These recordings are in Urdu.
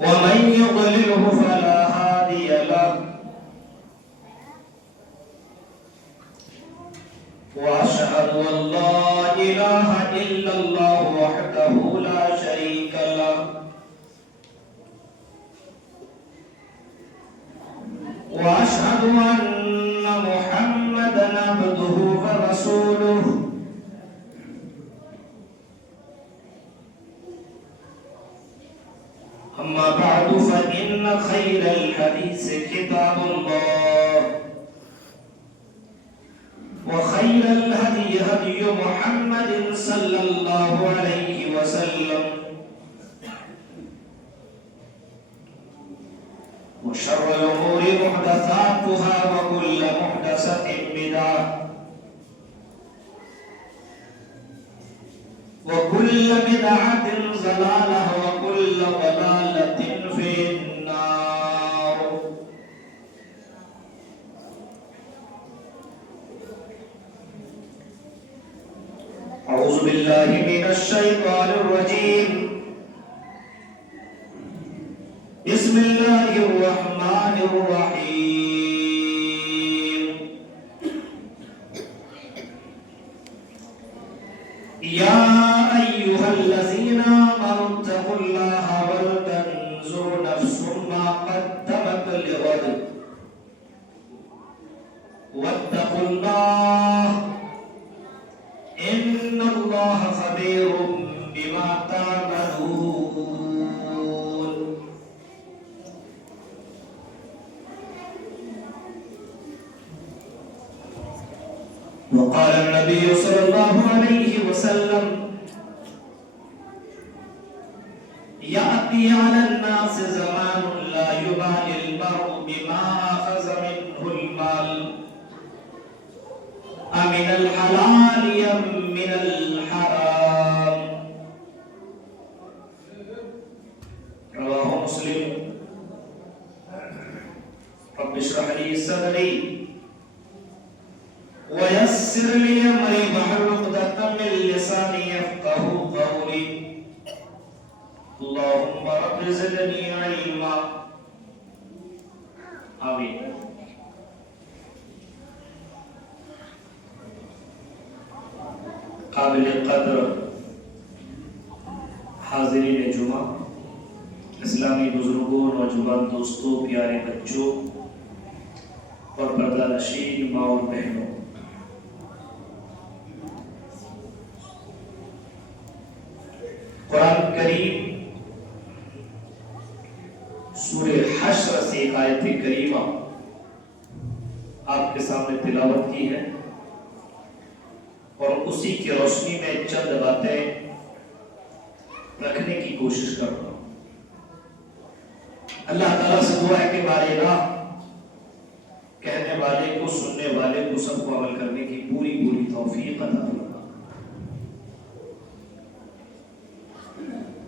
ومن يضلله فلا هادي له وأشهد أن لا إله إلا الله وحده لا شريك له وأشهد أن محمدا عبده ورسوله أما بعد فإن خير الحديث كتاب الله وخير الهدي هدي محمد صلى الله عليه وسلم وشر الأمور محدثاتها وكل محدثة بدعة وكل بدعة ضلالة وكل ضلالة في النار. أعوذ بالله من الشيطان الرجيم. بسم الله الرحمن الرحيم. يا أيها الذين آمنوا اتقوا الله ولتنظر نفس ما قدمت لغد واتقوا الله إن الله خبير بما تعملون. وقال النبي صلى الله عليه وسلم يأتي على الناس زمان لا يبالي المرء بما أخذ منه المال أمن الحلال أم من الحرام. رواه مسلم. رب اشرح لي صدري ويسر لي أمري واحلل عقدة من لساني يفقهوا قولي. اللهم رب زدني علما. آمین. قابل قدر حاضرین جمعہ، اسلامی بزرگوں، نوجوان دوستوں، پیارے بچوں اور پردہ نشین ماں اور بہنوں، قرآن کریم سورہ حشر سے ایک آیت کریمہ آپ کے سامنے تلاوت کی ہے اور اسی کی روشنی میں چند باتیں رکھنے کی کوشش کر رہا ہوں. اللہ تعالیٰ سے دعا ہے کہ بارے راہ کہنے والے کو، سننے والے کو، سب کو عمل کرنے کی پوری توفیق عطا فرما.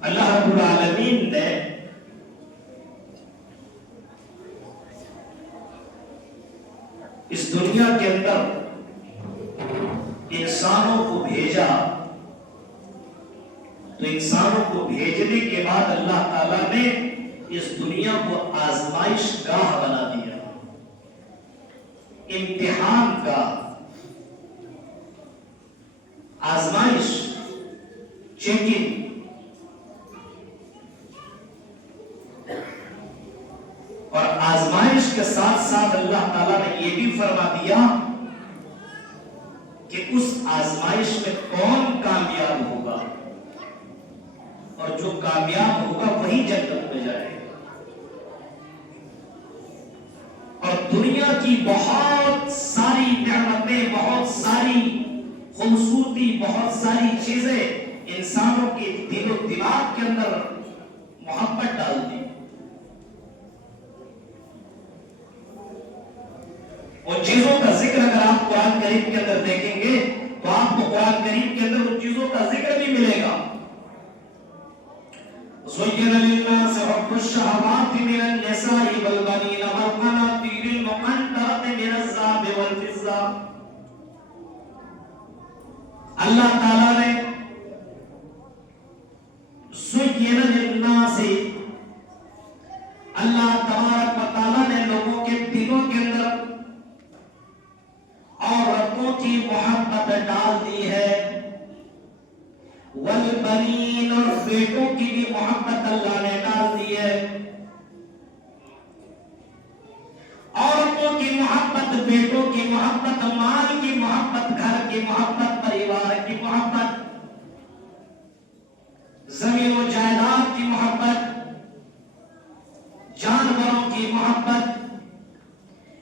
اللہ رب العالمین نے اس دنیا کے اندر انسانوں کو بھیجا تو انسانوں کو بھیجنے کے بعد اللہ تعالیٰ نے اس دنیا کو آزمائش گاہ بنا دیا، امتحان کا، آزمائش، چیکنگ. اور آزمائش کے ساتھ ساتھ اللہ تعالیٰ نے یہ بھی فرما دیا کہ اس آزمائش میں کون کامیاب ہوگا، اور جو کامیاب ہوگا وہی جنت میں جائے گا. اور دنیا کی بہت ساری نعمتیں، بہت ساری خوبصورتی، بہت ساری چیزیں انسانوں کے دل و دماغ کے اندر محبت ڈالتی. ان چیزوں کا ذکر اگر آپ قرآن کریم کے اندر دیکھیں گے تو آپ کو قرآن کریم کے اندر ان چیزوں کا ذکر بھی ملے گا. زُيِّنَ لِلنَّاسِ حُبُّ الشَّهَوَاتِ مِنَ النِّسَاءِ وَالْبَنِينَ وَالْقَنَاطِيرِ الْمُقَنطَرَةِ مِنَ الذَّهَبِ وَالْفِضَّةِ. اللہ تعالیٰ نے زُيِّنَ لِلنَّاسِ بیٹوں کی بھی محبت اللہ نے ڈال دی ہے، عورتوں کی محبت، بیٹوں کی محبت، مال کی محبت، گھر کی محبت، پریوار کی محبت، زمین و جائیداد کی محبت، جانوروں کی محبت،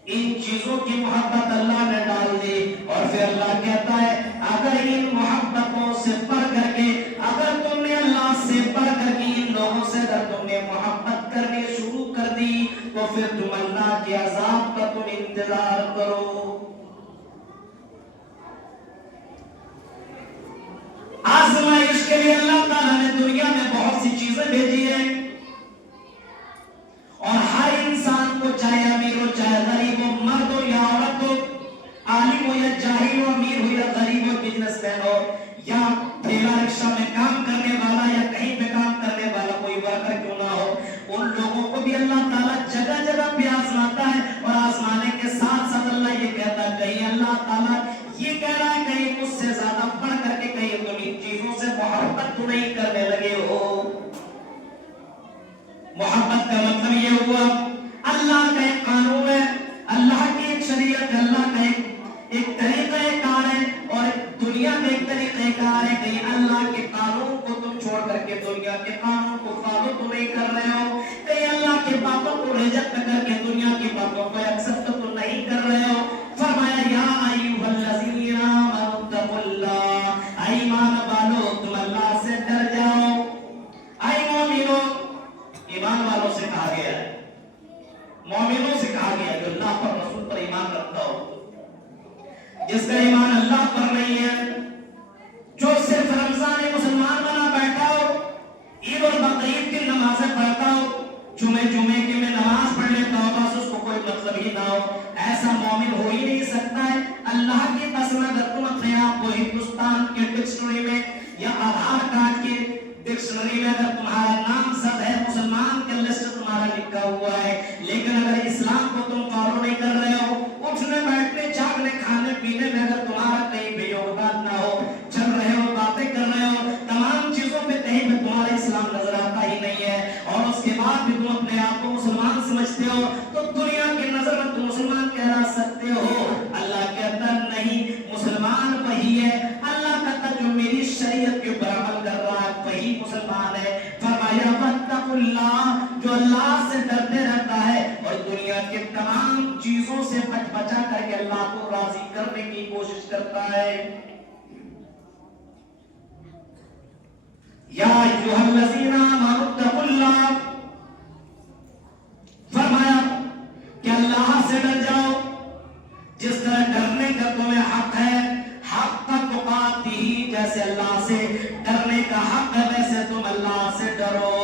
ان چیزوں کی محبت اللہ نے ڈال دی۔ اور پھر اللہ کہتا ہے اگر ان محبتوں سے بڑھ کر کے، اگر تم نے اللہ سے بڑھ کر کے ان لوگوں سے اگر تم نے محبت کرنی شروع کر دی تو پھر تم اللہ کے عذاب کا تم انتظار کرو۔ آزمائش کے لیے اللہ تعالیٰ نے دنیا میں بہت سی چیزیں بھیجی ہیں، اور ہر انسان کو چاہے امیر ہو چاہے غریب ہو، مرد ہو یا عورت ہو، عالم ہو یا جاہل ہو، امیر ہو یا غریب ہو، بزنس مین ہو یا ٹھیلا رکشہ میں کام کرنے والا یا کہیں پہ کام کرنے والا کوئی ورکر کیوں نہ ہو، ان لوگوں کو بھی اللہ تعالیٰ جگہ جگہ پہ آزماتا ہے۔ اور آزمانے کے ساتھ ساتھ اللہ یہ کہتا ہے کہیں اللہ تعالیٰ یہ کہہ رہا ہے کہیں مجھ سے زیادہ بڑھ کر کے کہیں تم ان چیزوں سے محبت تو نہیں کرنے لگے ہو۔ محبت کا مطلب یہ ہوا اللہ کا ایک قانون ہے، اللہ کی ایک شریعت، اللہ کا ایک طریقہ کار ہے، اور دنیا میں ایک طریقہ کار ہے۔ کہیں اللہ کے قانون کو تم چھوڑ کر کے دنیا کے قانون کو فالو تو نہیں کر رہے ہو، کہیں اللہ کی باتوں کو ریجیکٹ کر کے دنیا کی باتوں کو ایکسپٹ تو نہیں کر رہے ہو۔ فرمایا یا ایھا الذین آمنوا اتقوا اللہ، اے ایمان والو تم اللہ سے ڈر جاؤ۔ اے مومنو، ایمان والوں سے کہا گیا ہے، مومنوں سے کہا گیا جو اللہ پر رسول پر ایمان رکھتا ہو۔ جس کا ایمان اللہ پر نہیں ہے، جو صرف رمضان مسلمان بنا بیٹھا ہو، عید اور بقرعید کی نمازیں پڑھتا ہو، جمعے کی میں نماز پڑھ لیتا ہو، بس اس کو کوئی مطلب ہی نہ ہو، ایسا مومن ہو ہی نہیں سکتا ہے۔ اللہ کی قسم اگر تم اپنے آپ کو ہندوستان کے ڈکشنری میں یا آدھار کارڈ کی ڈکشنری میں اگر تمہارا نام زد ہے، مسلمان کا لسٹ تمہارا لکھا ہوا ہے، لیکن اگر اسلام کو تم فالو نہیں کر رہے ہو، اٹھنے بیٹھنے جاگنے کھانے پینے میں اگر تمہارا کہیں بھی یوگدان نہ ہو، چل رہے ہو باتیں کر رہے ہو، تمام چیزوں پہ کہیں بھی تمہارا اسلام نظر آتا ہی نہیں ہے، اور اس کے بعد بھی تم اپنے آپ کو مسلمان سمجھتے ہو، تو دنیا کی نظر میں تم مسلمان کہلا سکتے ہو۔ اللہ کہتا نہیں، مسلمان وہی ہے، اللہ کہتا جو میری شریعت کے اوپر عمل کر رہا ہے وہی مسلمان ہے۔ فرمایا واتقوا اللہ، جو اللہ سے ڈرتے رہتا ہے اور دنیا کے تمام چیزوں سے بچ بچا کر کے اللہ کو راضی کرنے کی کوشش کرتا ہے۔ یا ایھا الذین آمنوا اتقوا اللہ، فرمایا کہ اللہ سے ڈر جاؤ جس طرح ڈرنے کا تمہیں حق ہے، حق تقاتہ، جیسے اللہ سے ڈرنے کا حق ہے ویسے تم اللہ سے ڈرو۔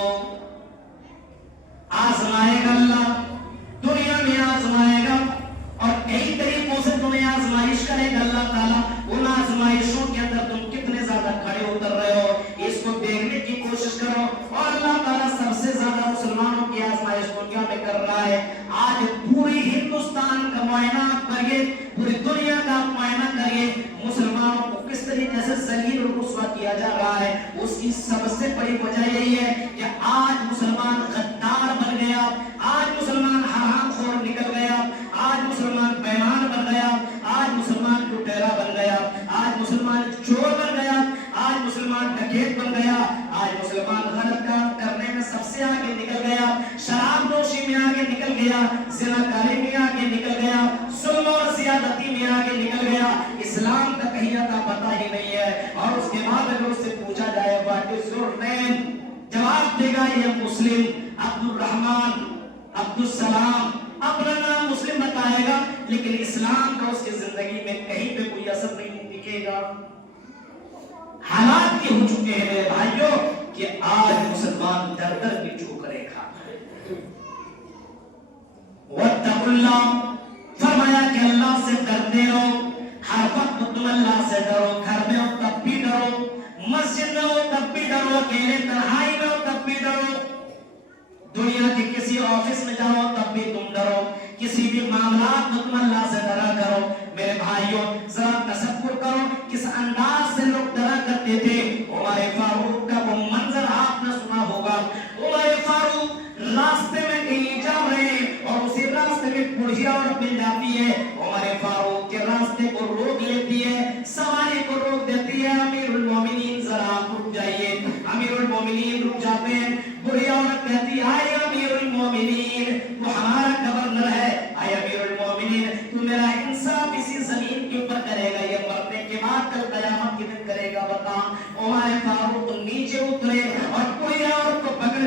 آزمائے گا اللہ، دنیا میں آزمائے گا، اور کئی طریقوں سے تمہیں آزمائش کرے گا اللہ تعالیٰ۔ ان آزمائشوں کے اندر تم کتنے زیادہ کھڑے اتر رہے ہو اس کو دیکھنے کی کوشش کرو۔ اور اللہ تعالیٰ سب سے زیادہ مسلمانوں کی آزمائش دنیا میں کر رہا ہے۔ آج پوری ہندوستان کا معائنہ کریے، پوری دنیا کا معائنہ کریے، مسلمانوں کو کس طریقے سے ذلیل اور رسوا کیا جا رہا ہے۔ اس کی سب سے بڑی وجہ یہی ہے کہ آج مسلمان غدار بن گیا، آج مسلمان حرام خور نکل گیا، آج مسلمان بیمان بن گیا، آج مسلمان لٹیرا بن گیا، آج مسلمان چور بن گیا، آج مسلمان ڈکیت بن گیا، آج مسلمان غلط کام کرنے میں سب سے آگے نکل گیا، شراب نوشی میں آگے نکل گیا، زناکاری میں آگے نکل گیا، ظلم اور زیادتی میں آگے نکل گیا، اسلام کا کہیں کا پتہ ہی نہیں ہے۔ اور اس کے بعد اگر اس سے پوچھا جائے واٹ از یور نیم، جواب دے گا یہ مسلم، عبد الرحمن، عبد السلام، اپنا نام مسلم بتائے گا، لیکن اسلام کا اس کی زندگی میں کہیں پہ کوئی اثر نہیں دکھے گا۔ حالات یہ ہو چکے ہیں میرے بھائیوں کہ آج مسلمان در در کی ٹھوکریں کھاتا ہے۔ واتقوا اللہ، فرمایا کہ اللہ سے ڈرتے رہو، ہر وقت تم اللہ سے ڈرو، گھر میں ہو تب بھی ڈرو، مسجد میں ہو تب بھی ڈرو، اکیلے تنہائی میں ہو تب بھی ڈرو، دنیا کے کسی آفس میں جاؤ تب بھی تم ڈرو، کسی بھی معاملات میں تم اللہ سے ڈرا کرو۔ میرے بھائیوں ذرا تصور کرو کس انداز سے لوگ ڈرا کرتے تھے، عمر فاروق کا وہ منظر آپ نے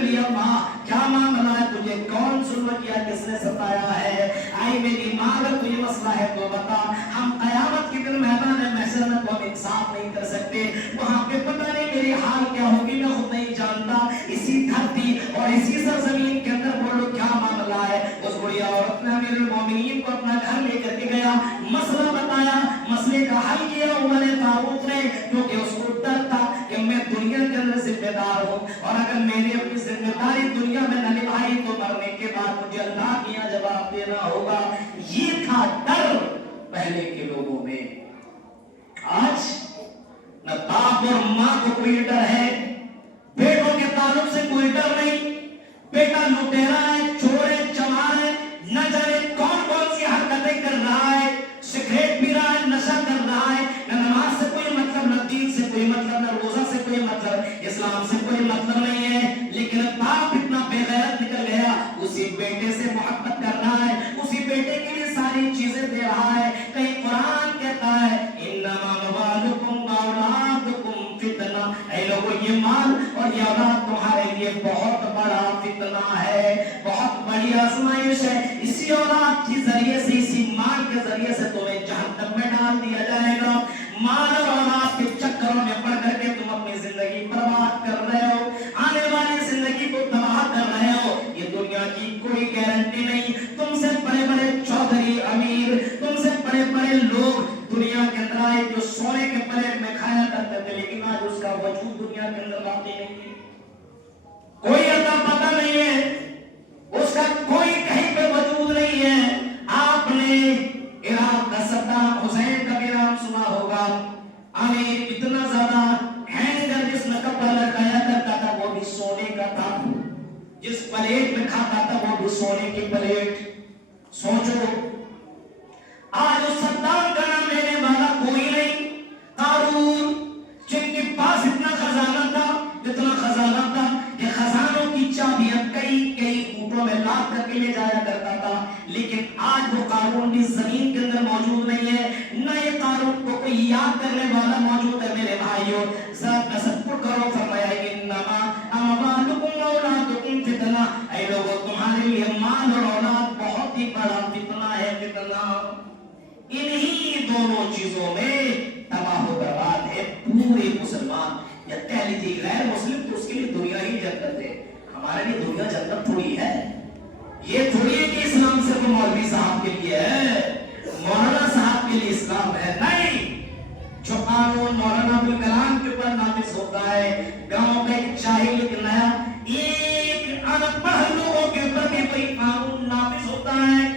نبی اللہ کیا معاملہ ہے, تجھے کون ظلم کیا, کس نے ستایا ہے, آئی میری ماں اگر تجھے مسئلہ ہے تو بتا. ہم قیامت کے دن میدان محشر میں تو ہم انصاف نہیں کر سکتے, وہاں پہ پتہ نہیں میری حال کیا ہوگی, میں خود نہیں جانتا. اسی دھرتی اور اسی سرزمین کے اندر بولو کیا معاملہ ہے. اس بڑھیا عورت نے امیر المومنین کو اپنا گھر لے کر کے گیا, مسئلہ بتایا, مسئلے کا حل کیا عمر فاروق نے, کیونکہ اس کو ڈر تھا کہ میں دنیا کے اندر ذمہ دار ہوں, اور اگر میں نے اپنی ذمہ داری دنیا میں نہ نبھائی تو مرنے کے بعد مجھے اللہ کے یہاں جواب دینا ہوگا. یہ تھا ڈر پہلے کے لوگوں میں. آج نہ باپ اور ماں کو کوئی ڈر ہے, بیٹوں کے تعلق سے کوئی ڈر نہیں. بیٹا لٹیرا ہے, چور ہے, چمار ہے, نہ جانے کون کون سی حرکتیں کر رہا ہے, سگریٹ پی رہا ہے, نشہ کر رہا ہے, نہ نماز سے کوئی مطلب, نہ دین سے کوئی مطلب, نہ روزہ سے کوئی مطلب, اسلام سے کوئی مطلب نہیں ہے. لیکن باپ اتنا بے غیرت نکل گیا, اسی بیٹے سے محبت کر رہا ہے, اسی بیٹے کے لیے ساری چیزیں دے رہا ہے. کہیں قرآن کہتا ہے انما اموالکم واولادکم فتنہ, اے لوگوں یہ مال اور یہ اولاد تمہارے لیے بہت بڑا فتنہ ہے, بہت بڑی آزمائش ہے. اسی اولاد کے ذریعے سے, اسی مال کے ذریعے سے تمہیں جہنم میں ڈال دیا جائے گا. مال اور اولاد کے چکروں میں پڑ کر کے تم اپنی زندگی برباد کر رہے ہو, آنے والی زندگی کو تباہ کر رہے ہو. یہ دنیا کی کوئی گارنٹی نہیں. تم سے بڑے بڑے چودھری, امیر, تم سے بڑے بڑے لوگ دنیا کے اندر آئے جو سونے کے پلیٹ میں کھایا کرتے تھے, لیکن آج اس کا وجود دنیا کے اندر باقی نہیں ہے. کوئی اتا پتہ نہیں ہے, اس کا کوئی کہیں پہ وجود نہیں ہے. آپ نے عراق کا صدام حسین کا بھی نام سنا ہوگا. امیر اتنا زیادہ ہینگر جس میں کپڑا لٹکایا کرتا تھا وہ بھی سونے کا تھا, جس پلیٹ میں کھاتا تھا وہ بھی سونے کی پلیٹ. سوچو آج اس صدام کا نام لینے والا کوئی نہیں. قارون جن کے پاس اتنا خزانہ تھا, اتنا خزانہ تھا کہ خزانوں کی چابیاں کئی کئی اونٹوں میں لاد کر کے لے جایا کرتا تھا, لیکن آج وہ قارون بھی زمین کے اندر موجود نہیں ہے. نہ یہ قارون کو کوئی یاد کرنے والا موجود ہے. میرے بھائیوں ذرا تصور کرو, فرمایا انما اموالکم واولادکم فتنہ, اے لوگوں تمہارے لیے مال اور اولاد بہت ہی بڑا فتنہ ہے. فتنہ انہی دونوں چیزوں میں تباہ و برباد ہے پورے مسلمان. یا کہہ لیجیے غیر مسلم تو اس کے لیے دنیا ہی جنت ہے, ہمارے لیے دنیا جنت تھوڑی ہے. یہ تھوڑی ہے کہ اسلام صرف مولوی صاحب کے لیے ہے, مولانا صاحب کے لیے اسلام ہے. نہیں, جو قانون مولانا ابوالکلام کے اوپر نافذ ہوتا ہے, گاؤں میں ایک جاہل ایک نیا ایک ان پڑھ لوگوں کے اوپر بھی کوئی قانون نافذ ہوتا ہے.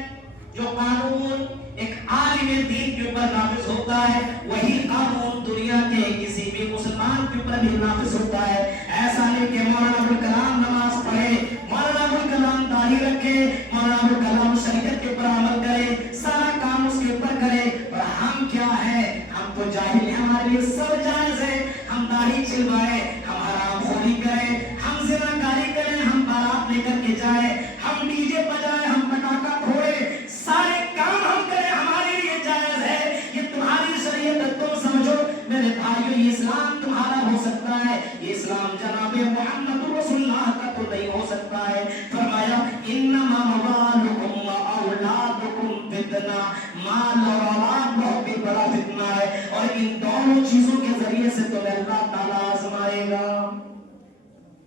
جو قانون ایک عالم دین کے اوپر نافذ ہوتا ہے, وہی قانون دنیا کے کسی بھی مسلمان کے اوپر بھی نافذ ہوتا ہے. ایسا نہیں کہ مولانا ابوالکلام نماز پڑھے, مولانا ابوالکلام داڑھی رکھے, مولانا ابوالکلام شریعت کے اوپر عمل کرے, سارا کام اس کے اوپر کرے, اور ہم کیا ہے, ہم تو جاہل ہیں, ہمارے لیے سب جائز ہے. ہم داڑھی چلوائے, ہم حرام خوری کریں, ہم زناکاری کریں, ہم بارات لے کر کے جائیں, ہم ڈی جے بجائے, ہم پٹاخہ پھوڑے, سارے کام ہم کریں, ہمارے لیے جائز ہے. یہ تمہاری شریعت تم سمجھو. میرے بھائیو یہ اسلام تمہارا ہو سکتا ہے, یہ اسلام جناب محمد رسول اللہ کا تو نہیں ہو سکتا ہے. فرمایا انما اموالکم واولادکم فتنہ, مال اور اولاد بہت ہی بڑا فتنہ ہے, اور ان دونوں چیزوں کے ذریعے سے تمہیں اللہ تعالیٰ آزمائے گا.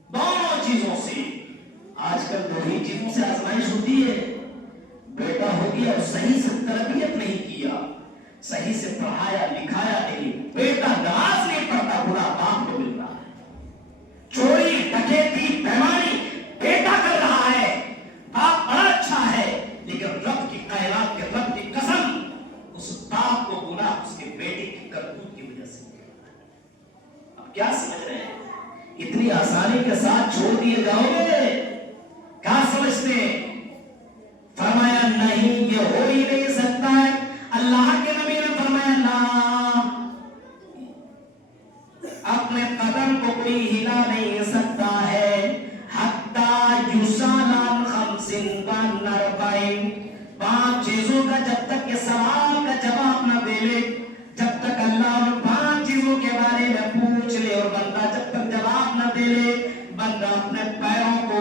دونوں چیزوں سے. آج کل دو ہی چیزوں سے آزمائش ہوتی ہے. بیٹا ہو گیا اور صحیح سے تربیت نہیں کیا, صحیح سے پڑھایا لکھایا نہیں, بیٹا نماز نہیں پڑھتا, برا باپ کو مل رہا ہے. چوری ڈکیتی بےایمانی بیٹا کر رہا ہے, باپ بڑا اچھا ہے, لیکن رب کی کائنات کے رب کی قسم اس باپ کو گناہ اس کے بیٹے کی کرتوت کی وجہ سے. اب کیا سمجھ رہے ہیں, اتنی آسانی کے ساتھ چھوڑ دیے جاؤ گے, کیا سمجھتے ہیں؟ فرمایا نہیں, یہ ہو ہی نہیں سکتا ہے. اللہ کے نبی نے فرمایا لا, اپنے قدم کو کوئی ہلا نہیں سکتا ہے, حتی یسالان خمسن بن اربعین, 5 چیزوں کا جب تک یہ سوال کا جواب نہ دے لے, جب تک اللہ ان 5 چیزوں کے بارے میں پوچھ لے اور بندہ جب تک جواب نہ دے لے, بندہ اپنے پیروں کو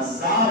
1000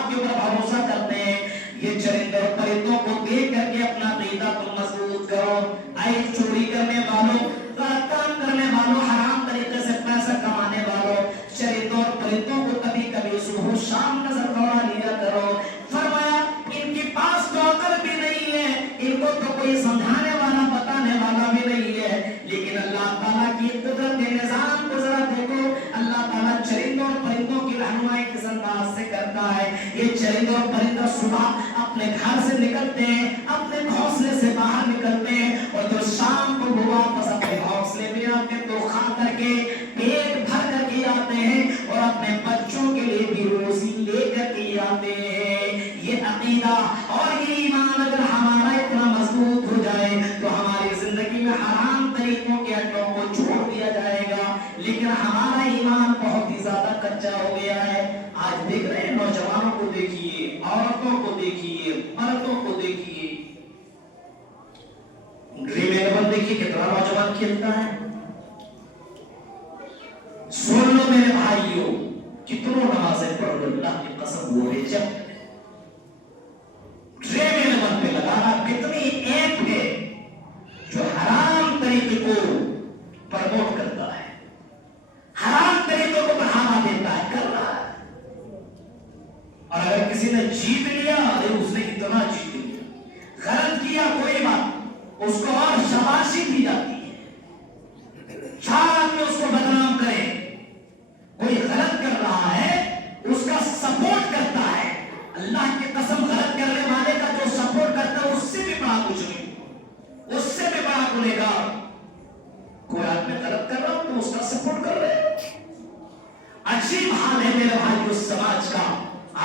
ذات کے اوپر بھروسہ کرتے ہیں. یہ چرندوں اور پرندوں کو دیکھ کر کے اپنا عقیدہ تم مضبوط کرو. اے چوری کرنے والوں, غلط کام کرنے والوں, حرام طریقے سے پیسہ کمانے والوں, چرندوں اور پرندوں کو کبھی کبھی صبح و شام نظر دوڑا لیا کرو. فرمایا ان کے پاس تو عقل بھی نہیں ہے, ان کو تو کوئی سمجھانے والا بتانے والا بھی نہیں ہے, لیکن اللہ تعالیٰ کی قدرت نظام کو ذرا دیکھو. اللہ تعالیٰ چرندوں اور پرندوں کی رہنمائی کس انداز سے کرتا ہے. یہ چرندوں اور پرندہ صبح اپنے گھر سے نکلتے ہیں, اپنے گھونسلے سے باہر نکلتے ہیں, اور جو شام کو وہ واپس اپنے گھونسلے میں آتے ہیں تو کھا کر کے پیٹ بھر کر کے آتے ہیں, اور اپنے بچوں کے لیے بھی روزی لے کر کے آتے ہیں. یہ عقیدہ اور یہ ایمان اگر ہمارا اتنا مضبوط ہو جائے تو ہماری زندگی میں حرام طریقوں کے اڈوں کو چھوڑ دیا جائے گا. لیکن ہمارا ایمان بہت ہی زیادہ کچا ہو گیا ہے. آج دیکھ رہے ہیں نوجوانوں کو دیکھیے, عورتوں کو دیکھیے, مردوں کو دیکھیے. ڈریم 11 دیکھیے کتنا نوجوان کھیلتا ہے. سن لو میرے بھائیوں, کتنوں نمازیں پڑھ لو, اللہ کی قسم وہ ہے جب ڈریم 11 پہ لگانا کتنی ایپ ہے جو حرام طریقے کو پروموٹ کرتا ہے, حرام طریقوں کو بڑھاوا دیتا ہے, کر رہا ہے. اور اگر کسی نے جیت لیا, اس نے اتنا جیت لیا, غلط کیا کوئی بات, اس کو اور شاباشی دی جاتی ہے. چار آدمی اس کو بدنام کرے, کوئی غلط کر رہا ہے اس کا سپورٹ کرتا ہے. اللہ کی قسم غلط کرنے والے کا جو سپورٹ کرتا ہے اس سے بھی بڑا کچھ نہیں, اس سے بھی بڑا گنہگار. کوئی آدمی غلط کر رہا تو اس کا سپورٹ کر رہے. عجیب حال ہے میرے بھائی اس سماج کا.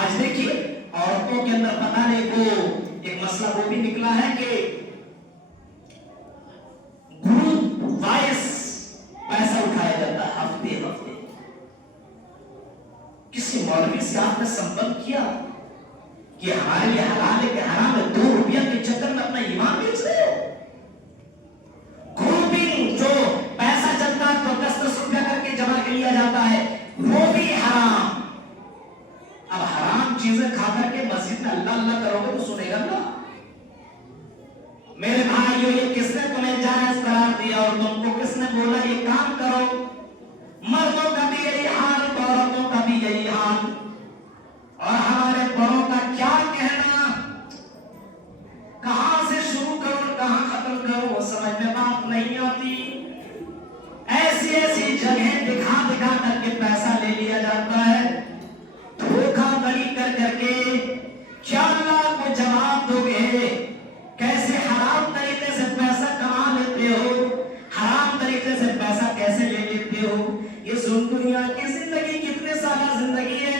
آج دیکھیے عورتوں کے اندر پتہ نہیں وہ ایک مسئلہ وہ بھی نکلا ہے کہ گروپ وائز پیسہ اٹھایا جاتا ہے ہفتے ہفتے. کسی مولوی سے آپ نے سمپرک کیا کہ ہمارے لیے حلال ہے کہ حرام ہے؟ 2 روپیہ کے چکر میں اپنا ایمان بیچ رہے ہو. گروپنگ جو پیسہ چلتا ہے تو 10-10 روپیہ کر کے جمع کیا جاتا ہے, وہ بھی حرام. اب حرام چیزیں کھا کر کے مسجد میں اللہ اللہ کرو گے تو سنے گا اللہ. میرے بھائیو, یہ کس نے تمہیں جائز قرار دیا اور تم کو کس نے بولا یہ کام کرو؟ مردوں کا بھی یہی حال, عورتوں کا بھی یہی حال. اور ہمارے بڑوں کا کیا کہنا, کہاں سے شروع کرو کہاں ختم کرو وہ سمجھ میں بات نہیں آتی. ایسی ایسی جگہیں دکھا دکھا کر کے پیسہ لے لیا جاتا ہے, دھوکہ دڑی کر کر کے. کیا اللہ کو جواب دو گے؟ کیسے حرام طریقے سے پیسہ کما لیتے ہو, حرام طریقے سے پیسہ کیسے لے لیتے ہو. یہ سن دنیا کی زندگی کتنے سالہ زندگی ہے.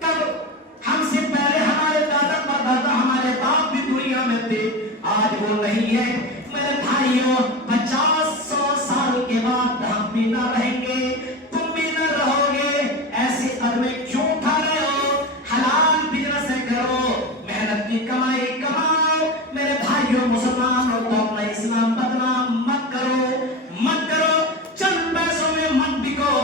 تب ہم سے پہلے ہمارے دادا پردادا ہمارے باپ بھی دنیا میں تھے, آج وہ نہیں ہے. میرے بھائیوں 50-100 سال کے بعد ہم بھی نہ رہیں گے, تم بھی نہ رہو گے. ایسے قدمیں کیوں اٹھا رہے ہو؟ حلال بزنس کرو, محنت کی کمائی کماؤ. میرے بھائیوں مسلمانوں کو اپنا اسلام بدنام مت کرو, مت کرو. چند پیسوں میں مت بکو,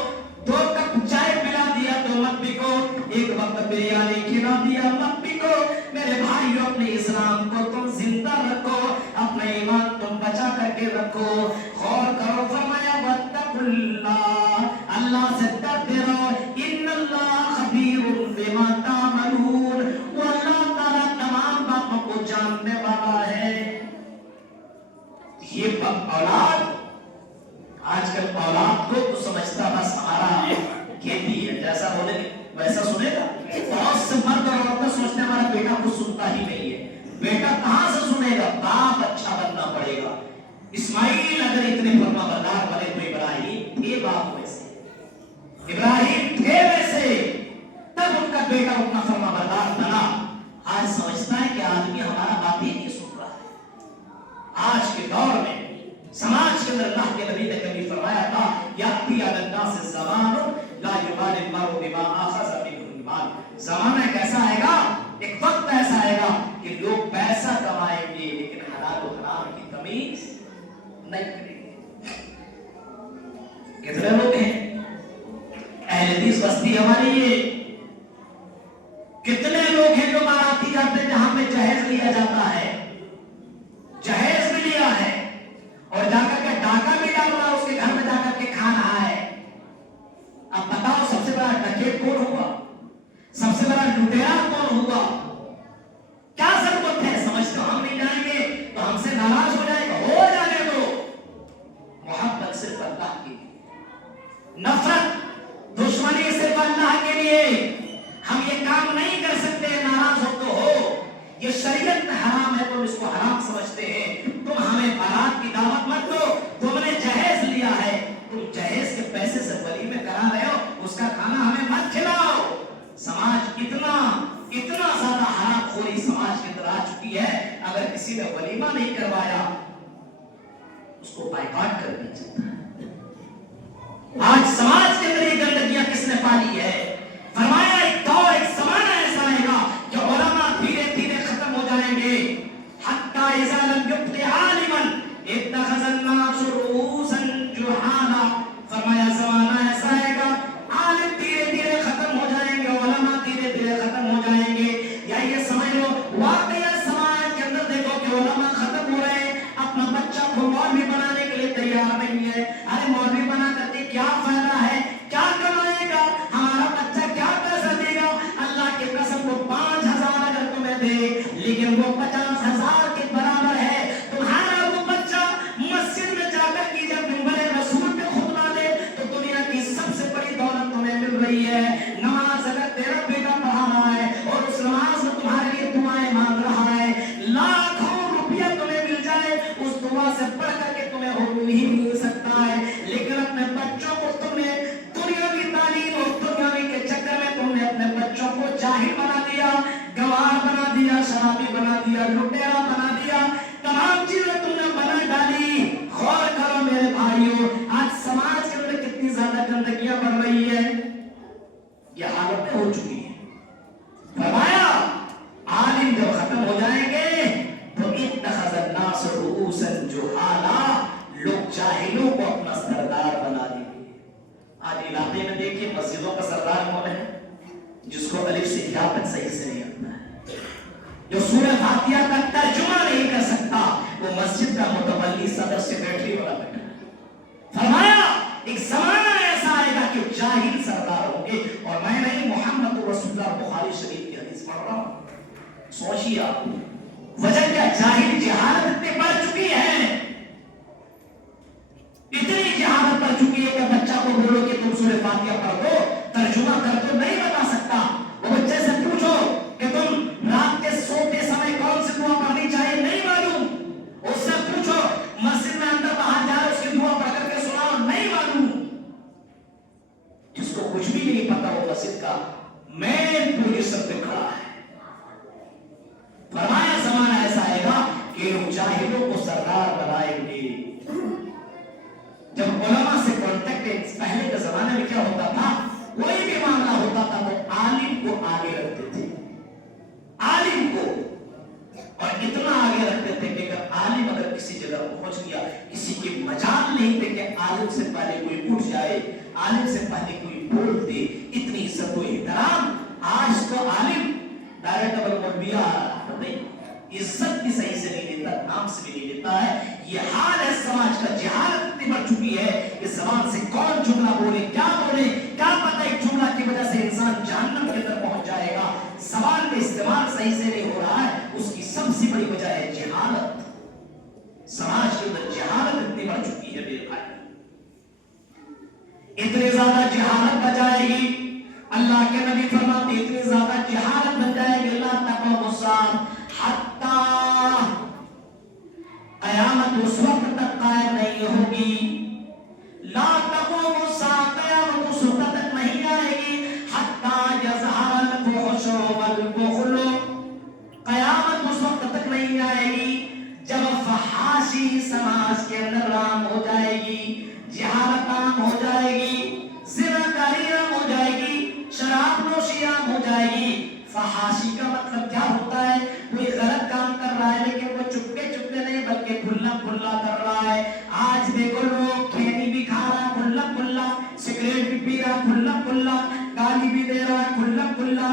2 کپ چائے پلا دیا تو مت بکو, 1 وقت بریانی کھلا دیا مت بکو. میرے بھائیوں اپنے اسلام کو تم زندہ رکھو, اپنا ایمان تم بچا کر کے رکھو. غور کرو, فرمایا واتقوا اللہ, اللہ سے ڈرتے رہو. ان اللہ خبیر بما تعملون, وہ اللہ تعالیٰ تمام باتوں کو جاننے والا ہے. یہ اولاد آج کل اولاد کو تو سمجھتا بس ہمارا کھیتی ہے, جیسا بولے ویسا سنے گا. بہت سے مرد اور عورتیں سوچتے ہیں ہمارا بیٹا کچھ سنتا ہی نہیں ہے. بیٹا کہاں سے سنے گا؟ باپ اچھا بننا پڑے گا. اسماعیل اگر اتنے فرما بردار بنے تو ابراہیم تھے باپ ویسے, ابراہیم تھے ویسے, تب ان کا بیٹا اتنا فرما بردار بنا. آج سمجھتا ہے کہ آدمی ہمارا بات ہی نہیں سن رہا ہے. آج کے دور میں سماج کے اندر اللہ کے نبی نے کبھی فرمایا تھا یاتی علی الناس الزمان لا یبالی المرء بما اخذ منه المال. زمانہ ایک ایسا آئے گا, ایک وقت ایسا آئے گا کہ لوگ پیسہ کمائیں گے لیکن حلال و حرام کی تمیز نہیں کریں گے. کتنے لوگ ہیں اہل حدیث بستی ہماری, یہ کتنے لوگ لیا جاتا ہے، جہیز بھی لیا ہے اور جا کر کے ڈاکہ بھی ڈال رہا ہے، اس کے گھر میں جا کر کے کھا رہا ہے. اب بتاؤ سب سے بڑا ڈکیت کون ہوگا؟ سب سے بڑا لٹیرا کون ہوگا؟ کیا ضرورت ہے؟ سمجھتے ہم نہیں جائیں گے تو ہم سے ناراض ہو جائے گا، ہو جانے دو. محبت صرف اللہ کی، نفرت دشمنی صرف اللہ کے لیے. ہم یہ کام نہیں کر سکتے، ناراض ہو تو ہو. یہ شریعت میں حرام ہے، تم اس کو حرام سمجھتے ہیں. تم ہمیں بارات کی دعوت مت دو، تم نے جہیز لیا ہے، تم جہیز کے پیسے سے ولیمے کرا رہے ہو، اس کا کھانا ہمیں مت کھلاؤ. سماج اتنا زیادہ حرام خوری سماج کے اندر آ چکی ہے، اگر کسی نے ولیمہ نہیں کروایا اس کو بائیکاٹ کر دیا جاتا ہے. آج سماج کے اندر یہ گندگیاں کس نے پالی ہے؟ فرمایا ایک دور، ایک زمانہ ایسا آئے گا کہ علماء دھیرے دھیرے ختم ہو جائیں گے. حتی اذا لم یبق عالما اتخذ الناس رؤوسا جہالا. فرمایا زمانہ ایسا آئے گا عالم دھیرے دھیرے ختم ہو جائیں گے، علماء دھیرے دھیرے ختم ہو جائیں گے. یا یہ سمجھ لو واقعہ سماج کے اندر دیکھو کہ علماء ختم ہو رہے ہیں، اپنا بچہ کو مولوی بنانے کے لیے تیار نہیں ہے. ارے مولوی بنا کر کے کیا فائدہ ہے؟ کیا کمائے گا؟ ہمارا بچہ کیا پیسہ دے گا؟ اللہ کی قسم وہ 5,000 اگر تمہیں دے لیکن وہ 50,000 کے برابر ہے. تمہارا وہ بچہ مسجد میں جا کر کے جب منبر رسول پہ خطبہ دے تو دنیا کی سب سے بڑی دولت تمہیں مل رہی ہے. نماز اگر تیرا بیٹا پڑھا رہا ہے اور اس نماز میں تمہارے لیے دعائیں مانگ رہا ہے، لاکھوں روپیہ تمہیں مل جائے، اس دعا سے بڑھ کر کے تمہیں اور نہیں مل سکتا ہے. لیکن اپنے بچوں کو تم نے دنیاوی تعلیم اور دنیاوی کے چکر میں تم نے اپنے بچوں کو جاہل بنا دیا، گنوار بنا دیا، شرابی بنا دیا، لٹیرا بنا دیا، تمام چیزیں تم نے بنا ڈالی. غور کرو میرے بھائیوں، آج سماج کے اندر کتنی زیادہ گندگیاں بڑھ رہی ہے، یہ حالتیں ہو چکی ہیں. فرمایا عالم جب ختم ہو جائیں گے تو اتخذ الناس رؤوسا جہالا، لوگ جاہلوں کو اپنا سردار بنا دیں گے. آج علاقے میں دیکھیے مسجدوں کا سردار کون ہے؟ جس کو الف سے یا تک صحیح سے نہیں آتا ہے، جو سورہ فاتحہ کا ترجمہ نہیں کر سکتا، وہ مسجد کا متولی صدر سیکریٹری والا بیٹھا ہے. فرمایا ایک زمانہ ایسا آئے گا کہ جاہل سردار ہوں گے. اور میں نہیں، محمد رسول اللہ بخاری شریف کی حدیث پڑھ رہا ہوں. سوچیے آپ وجہ کیا؟ جاہل جہالت اتنی بڑھ چکی ہے، اتنی جہالت بڑھ چکی ہے کہ بچہ کو بولو کہ تم سورہ فاتحہ پڑھ دو، ترجمہ کر دو، نہیں بتا سکتا. وہ بچے سے پوچھو کہ تم رات کے سوتے سمے کون سی دعا پڑھنی چاہیے، نہیں معلوم. اس سے پوچھو مسجد میں اندر باہر جائے اس کی دعا پڑھ کر کے سناؤ، نہیں معلوم. جس کو کچھ بھی نہیں پتا وہ مسجد کا مین پوزیشن پہ کھڑا ہے. فرمایا زمانہ ایسا آئے گا کہ لوگ جاہلوں کو سردار بنائیں گے. جب علماء سے کانٹیکٹ پہلے کے زمانے میں کیا ہوتا تھا، کوئی بھی معاملہ ہوتا تھا تو عالم کو آگے رکھتے تھے، عالم کو، اور اتنا آگے رکھتے تھے کہ اگر عالم اگر کسی جگہ پہنچ گیا، کسی کی مجال نہیں تھے کہ عالم سے پہلے کوئی اٹھ جائے، عالم سے پہلے کوئی بول دے. اتنی عزت و احترام. آج تو عالم ڈائریکٹ ڈبل مولویا نہیں، عزت بھی صحیح سے نہیں دیتا، نام سے بھی نہیں دیتا ہے. یہ حال ہے سماج کا. جہالت اتنی بڑھ چکی ہے کہ زبان سے کون جملہ بولے، کیا پتہ ایک جملہ کی وجہ سے انسان جہنم کے اندر پہنچ جائے گا. زبان کا استعمال صحیح سے نہیں ہو رہا ہے، اس کی سب سے بڑی وجہ ہے جہالت. سماج کے اندر جہالت اتنی بڑھ چکی ہے میرے بھائی، اتنی زیادہ جہالت بچ جائے گی. اللہ کے نبی فرماتے اتنی زیادہ جہالت بچ جائے گی، لا تقوم الساعة حتی، قیامت اس وقت تک قائم نہیں ہوگی. لا تقوم الساعة، قیامت اس وقت تک نہیں آئے گی. حتی یظہر الفحش والبخل، قیامت اس وقت تک نہیں آئے گی جب فحاشی سماج کے اندر عام ہو جائے گی، جہالت عام ہو جائے گی، زناکاری عام ہو جائے گی، شراب نوشی عام ہو جائے گی. فحاشی کا مطلب کیا ہوتا ہے؟ کوئی غلط کام کر رہا ہے لیکن وہ چپکے چپکے نہیں بلکہ کھلا کھلا کر رہا ہے. آج دیکھو لوگ کھینی بھی کھا رہا ہے کھلا کھلا، سگریٹ بھی پی رہا ہے کھلا کھلا، گالی بھی دے رہا ہے کھلا کھلا،